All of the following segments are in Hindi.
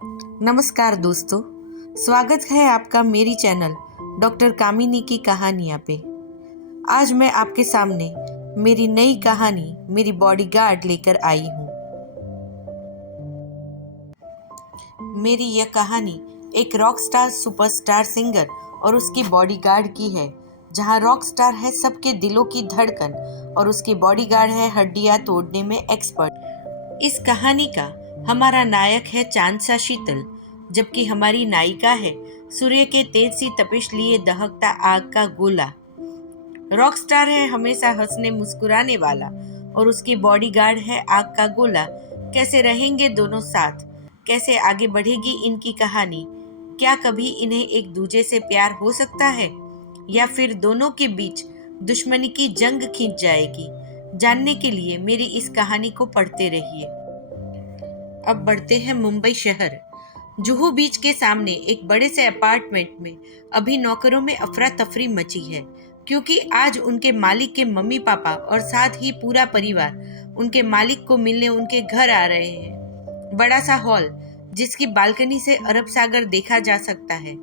नमस्कार दोस्तों, स्वागत है आपका मेरी चैनल डॉक्टर कामिनी की कहानियाँ पे। आज मैं आपके सामने मेरी नई कहानी मेरी बॉडीगार्ड लेकर आई हूँ। मेरी यह कहानी एक रॉक स्टार सुपरस्टार सिंगर और उसकी बॉडीगार्ड की है, जहाँ रॉक स्टार है सबके दिलों की धड़कन और उसकी बॉडीगार्ड है हड्डियाँ तोड़ने में एक्सपर्ट। इस कहानी का हमारा नायक है चांद सा शीतल, जबकि हमारी नायिका है सूर्य के तेज सी तपिश लिए दहकता आग का गोला। रॉक स्टार है हमेशा हंसने मुस्कुराने वाला और उसकी बॉडीगार्ड है आग का गोला। कैसे रहेंगे दोनों साथ? कैसे आगे बढ़ेगी इनकी कहानी? क्या कभी इन्हें एक दूजे से प्यार हो सकता है, या फिर दोनों के बीच दुश्मनी की जंग खींच जाएगी? जानने के लिए मेरी इस कहानी को पढ़ते रहिए। अब बढ़ते हैं मुंबई शहर। जुहू बीच के सामने एक बड़े से अपार्टमेंट में अभी नौकरों में अफरा तफरी मची है, क्योंकि आज उनके मालिक के मम्मी पापा और साथ ही पूरा परिवार उनके मालिक को मिलने उनके घर आ रहे हैं। बड़ा सा हॉल, जिसकी बालकनी से अरब सागर देखा जा सकता है।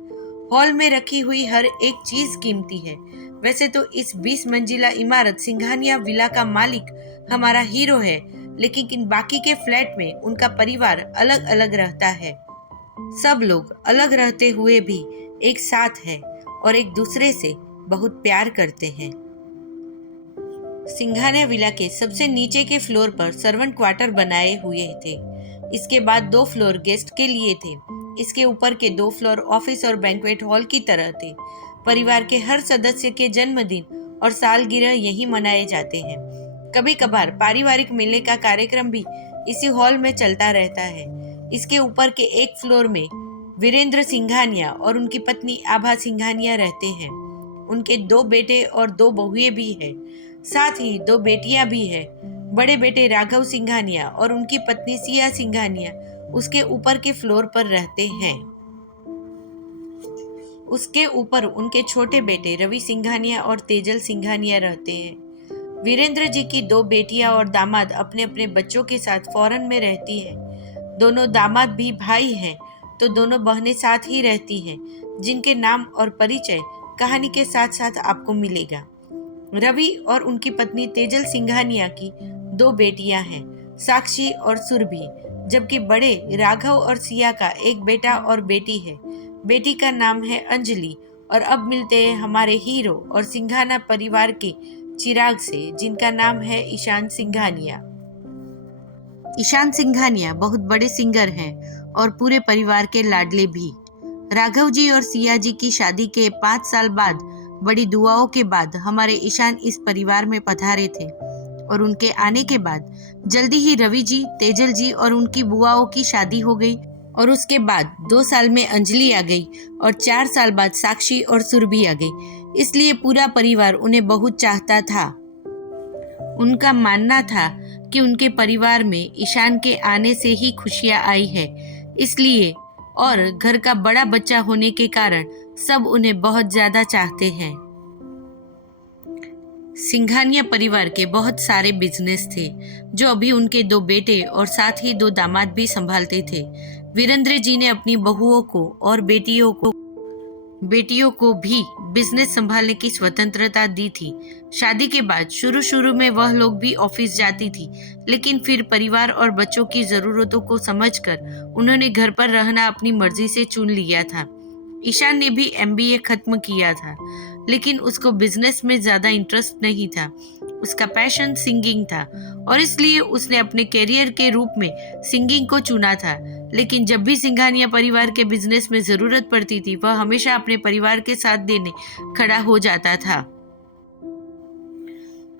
हॉल में रखी हुई हर एक चीज कीमती है। वैसे तो इस 20 मंजिला इमारत सिंघानिया विला का मालिक हमारा हीरो है, लेकिन बाकी के फ्लैट में उनका परिवार अलग अलग रहता है। सब लोग अलग रहते हुए भी एक साथ हैं और एक दूसरे से बहुत प्यार करते हैं। सिंघानिया विला के सबसे नीचे के फ्लोर पर सर्वेंट क्वार्टर बनाए हुए थे। इसके बाद 2 फ्लोर गेस्ट के लिए थे। इसके ऊपर के 2 फ्लोर ऑफिस और बैंक्वेट हॉल की तरह थे। परिवार के हर सदस्य के जन्मदिन और सालगिरह यही मनाए जाते हैं। कभी कभार पारिवारिक मेले का कार्यक्रम भी इसी हॉल में चलता रहता है। इसके ऊपर के एक फ्लोर में वीरेंद्र सिंघानिया और उनकी पत्नी आभा सिंघानिया रहते हैं। उनके 2 बेटे और 2 बहुएं भी हैं। साथ ही 2 बेटियां भी हैं। बड़े बेटे राघव सिंघानिया और उनकी पत्नी सिया सिंघानिया उसके ऊपर के फ्लोर पर रहते हैं। उसके ऊपर उनके छोटे बेटे रवि सिंघानिया और तेजल सिंघानिया रहते हैं। वीरेंद्र जी की 2 बेटियां और दामाद अपने अपने बच्चों के साथ फॉरेन में रहती हैं। दोनों दामाद भी भाई हैं, तो दोनों बहनें साथ ही रहती हैं, जिनके नाम और परिचय कहानी के साथ साथ आपको मिलेगा। रवि और उनकी पत्नी तेजल सिंघानिया की 2 बेटियां हैं, साक्षी और सुरभि, जबकि बड़े राघव और सिया का एक बेटा और बेटी है। बेटी का नाम है अंजलि। और अब मिलते हैं हमारे हीरो और सिंघाना परिवार के चिराग से, जिनका नाम है ईशान सिंघानिया। ईशान सिंघानिया बहुत बड़े सिंगर हैं और पूरे परिवार के लाडले भी। राघव जी और सिया जी की शादी के 5 साल बाद बड़ी दुआओं के बाद हमारे ईशान इस परिवार में पधारे थे, और उनके आने के बाद जल्दी ही रवि जी, तेजल जी और उनकी बुआओं की शादी हो गई, और उसके बाद 2 साल में अंजलि आ गई और 4 साल बाद साक्षी और सुरभि आ गई। इसलिए पूरा परिवार उन्हें बहुत चाहता था। उनका मानना था कि उनके परिवार में ईशान के आने से ही खुशियां आई है, इसलिए, और घर का बड़ा बच्चा होने के कारण सब उन्हें बहुत ज्यादा चाहते हैं। सिंघानिया परिवार के बहुत सारे बिजनेस थे, जो अभी उनके 2 बेटे और साथ ही 2 दामाद भी संभालते थे। वीरेंद्र जी ने अपनी बहुओं को और बेटियों को भी बिजनेस संभालने की स्वतंत्रता दी थी। शादी के बाद शुरू शुरू में वह लोग भी ऑफिस जाती थी, लेकिन फिर परिवार और बच्चों की जरूरतों को समझकर उन्होंने घर पर रहना अपनी मर्जी से चुन लिया था। ईशान ने भी MBA खत्म किया था, लेकिन उसको बिजनेस में ज्यादा इंटरेस्ट नहीं था। उसका पैशन सिंगिंग था और इसलिए उसने अपने करियर के रूप में सिंगिंग को चुना था। लेकिन जब भी सिंघानिया परिवार के बिजनेस में जरूरत पड़ती थी, वह हमेशा अपने परिवार के साथ देने खड़ा हो जाता था।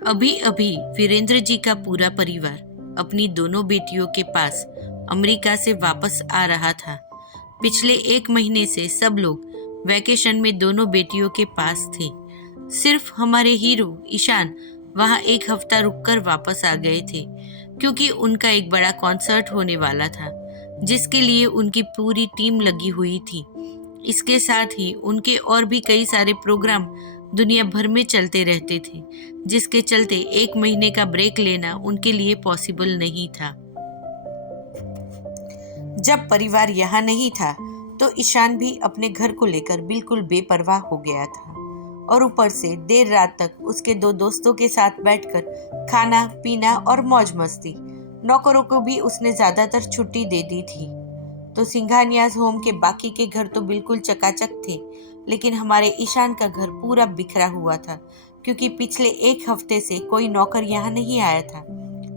अभी अभी वीरेंद्र जी का पूरा परिवार अपनी दोनों बेटियों के पास अमेरिका से वापस आ रहा था। पिछले 1 महीने से सब लोग वैकेशन में दोनों बेटियों के पास थे। सिर्फ हमारे हीरो ईशान वहाँ 1 हफ्ता रुककर वापस आ गए थे, क्योंकि उनका एक बड़ा कॉन्सर्ट होने वाला था, जिसके लिए उनकी पूरी टीम लगी हुई थी। इसके साथ ही उनके और भी कई सारे प्रोग्राम दुनिया भर में चलते रहते थे, जिसके चलते 1 महीने का ब्रेक लेना उनके लिए पॉसिबल नहीं था। जब परिवार यहाँ नहीं था तो ईशान भी अपने घर को लेकर बिल्कुल बेपरवाह हो गया था और ऊपर से देर रात तक उसके दो दोस्तों के साथ बैठकर खाना पीना और मौज मस्ती। नौकरों को भी उसने ज्यादातर छुट्टी दे दी थी। तो सिंघानियाज होम के बाकी के घर तो बिल्कुल चकाचक थे, लेकिन हमारे ईशान का घर पूरा बिखरा हुआ था क्योंकि पिछले एक हफ्ते से कोई नौकर यहाँ नहीं आया था।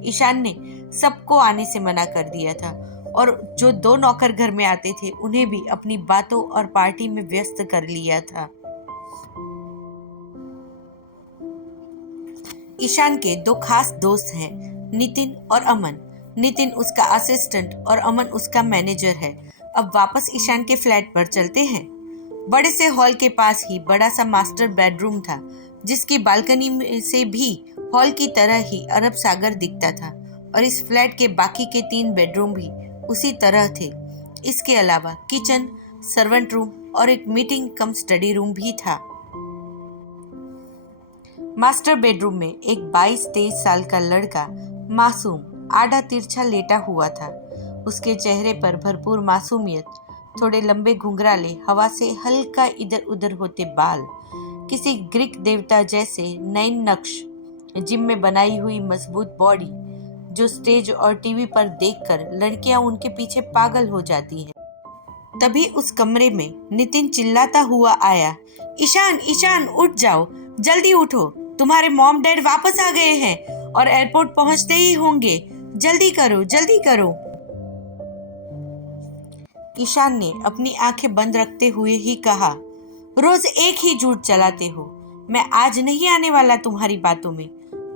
ईशान ने सबको आने से मना कर दिया था और जो दो नौकर घर में आते थे उन्हें भी अपनी बातों और पार्टी में व्यस्त कर लिया था। ईशान के दो खास दोस्त हैं, नितिन और अमन। नितिन उसका असिस्टेंट और अमन उसका मैनेजर है। अब वापस ईशान के फ्लैट पर चलते हैं। बड़े से हॉल के पास ही बड़ा सा मास्टर बेडरूम था, जिसकी बालकनी से भी हॉल की तरह ही अरब सागर दिखता था और इस फ्लैट के बाकी के 3 बेडरूम भी उसी तरह थे। इसके अलावा किचन, सर्वेंट रूम और एक मीटिंग कम स्टडी रूम भी था। मास्टर बेडरूम में एक 22-23 साल का लड़का मासूम आधा तिरछा लेटा हुआ था। उसके चेहरे पर भरपूर मासूमियत, थोड़े लंबे घुंघराले हवा से हल्का इधर उधर होते बाल, किसी ग्रीक देवता जैसे नयन नक्श, जिम में बनाई हुई मजबूत बॉडी जो स्टेज और टीवी पर देखकर लड़कियां उनके पीछे पागल हो जाती हैं। तभी उस कमरे में नितिन चिल्लाता हुआ आया, ईशान ईशान उठ जाओ, जल्दी उठो, तुम्हारे मॉम डैड वापस आ गए हैं और एयरपोर्ट पहुंचते ही होंगे, जल्दी करो जल्दी करो। ईशान ने अपनी आंखें बंद रखते हुए ही कहा, रोज एक ही झूठ चलाते हो, मैं आज नहीं आने वाला तुम्हारी बातों में।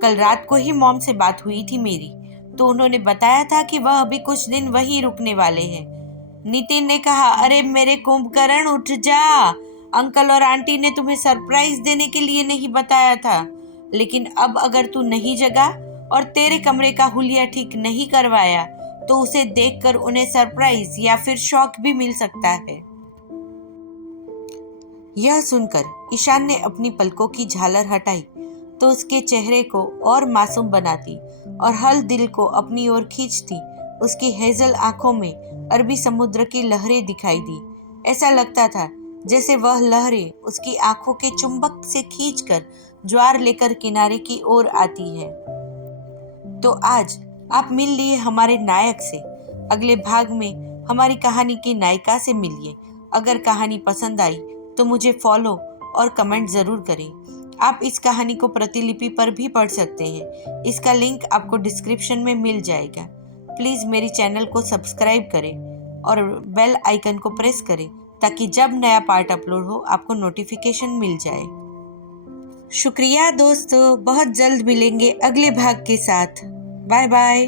कल रात को ही मॉम से बात हुई थी मेरी, तो उन्होंने बताया था कि वह अभी कुछ दिन वहीं रुकने वाले हैं। नितिन ने कहा, अरे मेरे कुंभकर्ण उठ जा, अंकल और आंटी ने तुम्हें सरप्राइज देने के लिए नहीं बताया था, लेकिन अब अगर तू नहीं जगा और तेरे कमरे का हुलिया ठीक नहीं करवाया तो उसे देखकर उन्हें सरप्राइज या फिर शॉक भी मिल सकता है। यह सुनकर ईशान ने अपनी पलकों की झालर हटाई तो उसके चेहरे को और मासूम बनाती और हर दिल को अपनी ओर खींचती उसकी हेजल आंखों में अरबी समुद्र की लहरें दिखाई दी। ऐसा लगता था जैसे वह लहरें उसकी आंखों के चुंबक से खींचकर ज्वार लेकर किनारे की ओर आती है। तो आज आप मिल लिए हमारे नायक से, अगले भाग में हमारी कहानी की नायिका से मिलिए। अगर कहानी पसंद आई तो मुझे फॉलो और कमेंट जरूर करें। आप इस कहानी को प्रतिलिपि पर भी पढ़ सकते हैं, इसका लिंक आपको डिस्क्रिप्शन में मिल जाएगा। प्लीज़ मेरी चैनल को सब्सक्राइब करें और बेल आइकन को प्रेस करें ताकि जब नया पार्ट अपलोड हो आपको नोटिफिकेशन मिल जाए। शुक्रिया दोस्तों, बहुत जल्द मिलेंगे अगले भाग के साथ। Bye bye.